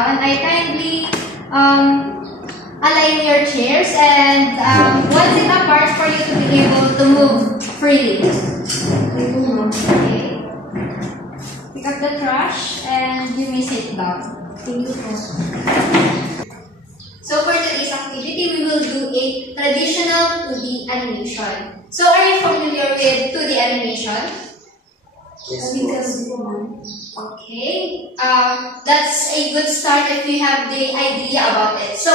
done, I kindly align your chairs and once it apart for you to be able to move freely. Okay. Pick up the trash and you may sit down. Thank you po. So for today's activity, we will do a traditional 2D animation. So are you familiar with 2D animation? Yes. Okay. That's a good start if you have the idea about it. So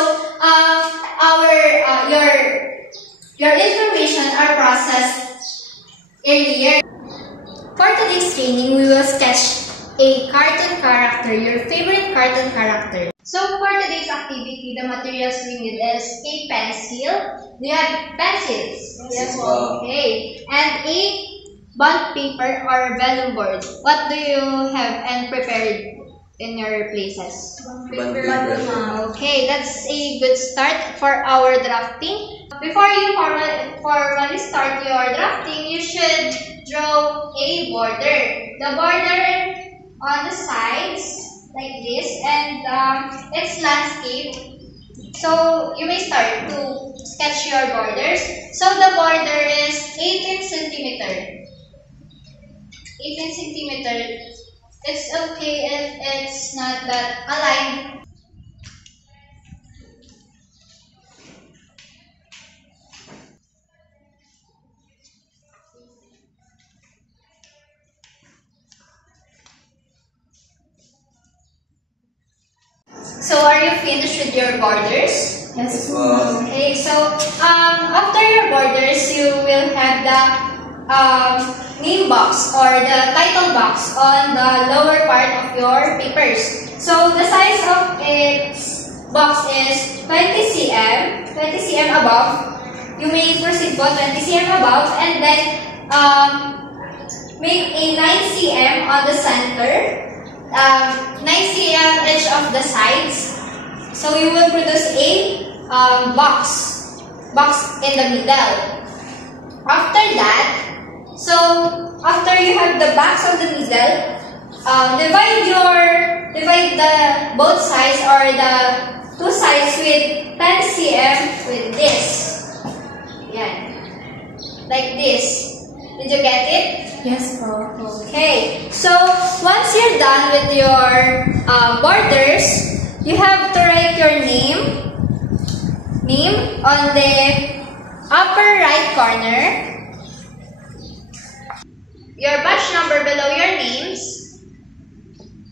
your information are processed earlier. For today's training, we will sketch a cartoon character, your favorite cartoon character. So for today's activity, the materials we need is a pencil. Do you have pencils? Yes. Okay. And a bond paper or vellum board. What do you have and prepared in your places? Paper. Okay, that's a good start for our drafting. Before you formally start your drafting, you should draw a border. The border on the sides like this, and it's landscape. So you may start to sketch your borders. So the border is 18 centimeter. 18 centimeter. It's okay if it's not that aligned. So are you finished with your borders? Yes. Okay, so after your borders, you will have the name box or the title box on the lower part of your papers. So the size of its box is 20 cm, 20 cm above. You may proceed go 20 cm above and then make a 9 cm on the center. 9 cm each of the sides. So you will produce a box in the middle. After that, so after you have the box on the middle, divide the both sides or the two sides with 10 cm with this. Yeah, like this. Did you get it? Yes, po. Okay. So once you're done with your borders, you have to write your name on the upper right corner, your batch number below your names.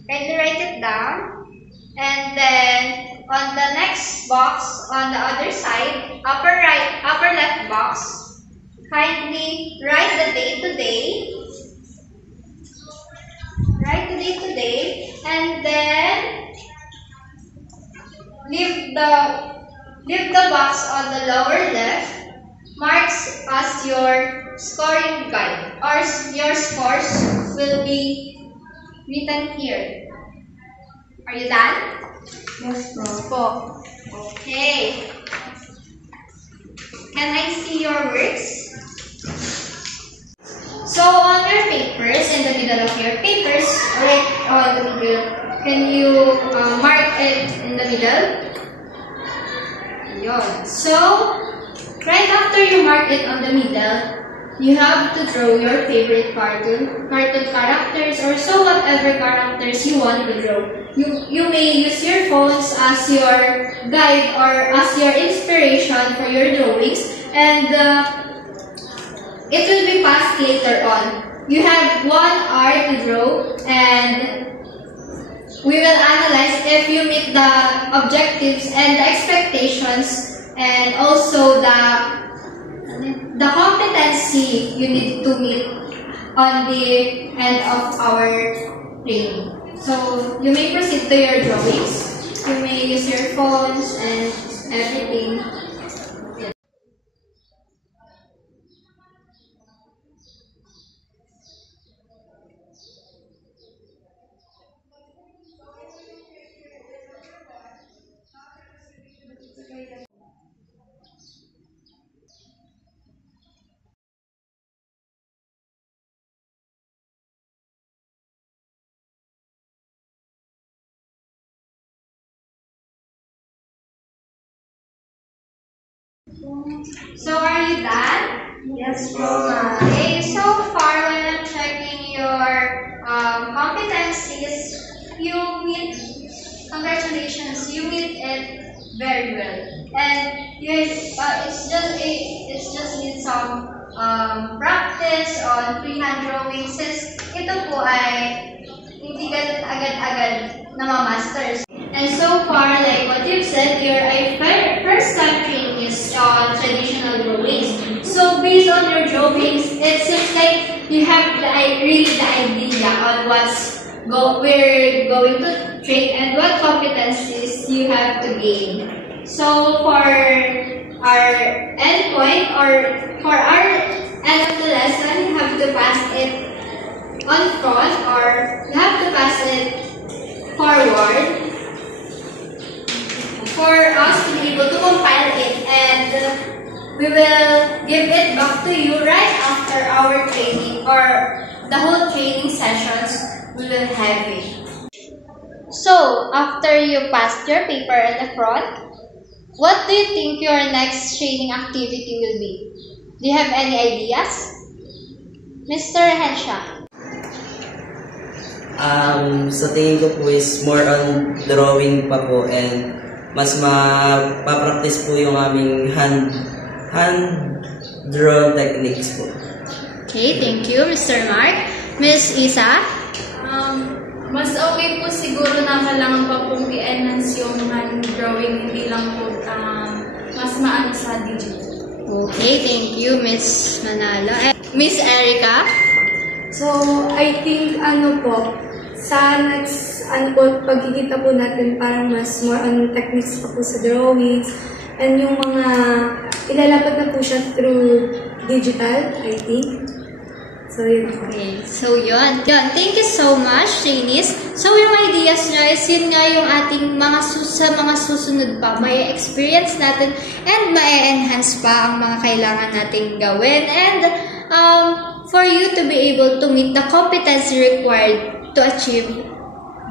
Kindly write it down, and then on the next box on the other side, upper left box, kindly write the date today. Write the date today, and then leave the box on the lower left. Marks as your scoring guide, or your scores will be written here. Are you done? Yes, po. Okay. Can I see your works? So on your papers, in the middle of your papers, right on the middle, can you mark it in the middle? Yun. So, right after you mark it on the middle, you have to draw your favorite cartoon characters, or so whatever characters you want to draw. You may use your phones as your guide or as your inspiration for your drawings, and it will be passed later on. You have 1 hour to draw, and we will analyze if you meet the objectives and the expectations, and also the competency you need to meet on the end of our training. So you may proceed to your drawings. You may use your phones and everything. So are you done? Yes po, ma'am. Okay, so far when I'm checking your competencies, you meet, congratulations, you meet it very well. And it's just need some practice on freehand drawing since ito po ay hindi ganun agad-agad na ma-masters. And so far, like what you've said, your first time training is on traditional drawings. So based on your drawings, it seems like you have really the idea on we're going to train and what competencies you have to gain. So for our endpoint or for our end of the lesson, you have to pass it on front or you have to pass it forward for us to be able to compile it, and we will give it back to you right after our training or the whole training sessions we will have it. So after you passed your paper at the front, what do you think your next training activity will be? Do you have any ideas? Mr. Henshaw? Sa tingin ko po is more on drawing pa po and mas mapapractice po yung aming hand-drawn techniques po. Okay, thank you, Mr. Mark. Miss Isa? Mas okay po siguro na kailangan pa pong i-enhance yung hand drawing, hindi lang po mas maano sa digital. Okay, thank you, Miss Manalo. Miss Erica? So, I think sa next pagkikita po natin parang mas more on techniques pa po sa drawings and yung mga ilalapat na po siya through digital, I think. So, yun. Okay, so yun. Thank you so much, trainees. So, yung ideas nyo is yun nga yung ating sa mga susunod pa. May experience natin and ma-enhance pa ang mga kailangan nating gawin. And for you to be able to meet the competency required to achieve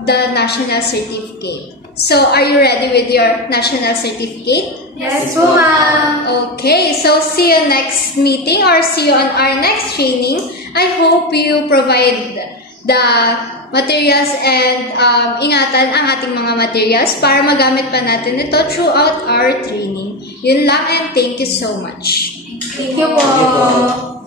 the national certificate. So, are you ready with your national certificate? Yes po, ma'am. Okay, so see you next meeting or see you on our next training. I hope you provide the materials and ingatan ang ating mga materials para magamit pa natin ito throughout our training. Yun lang and thank you so much. Thank you po.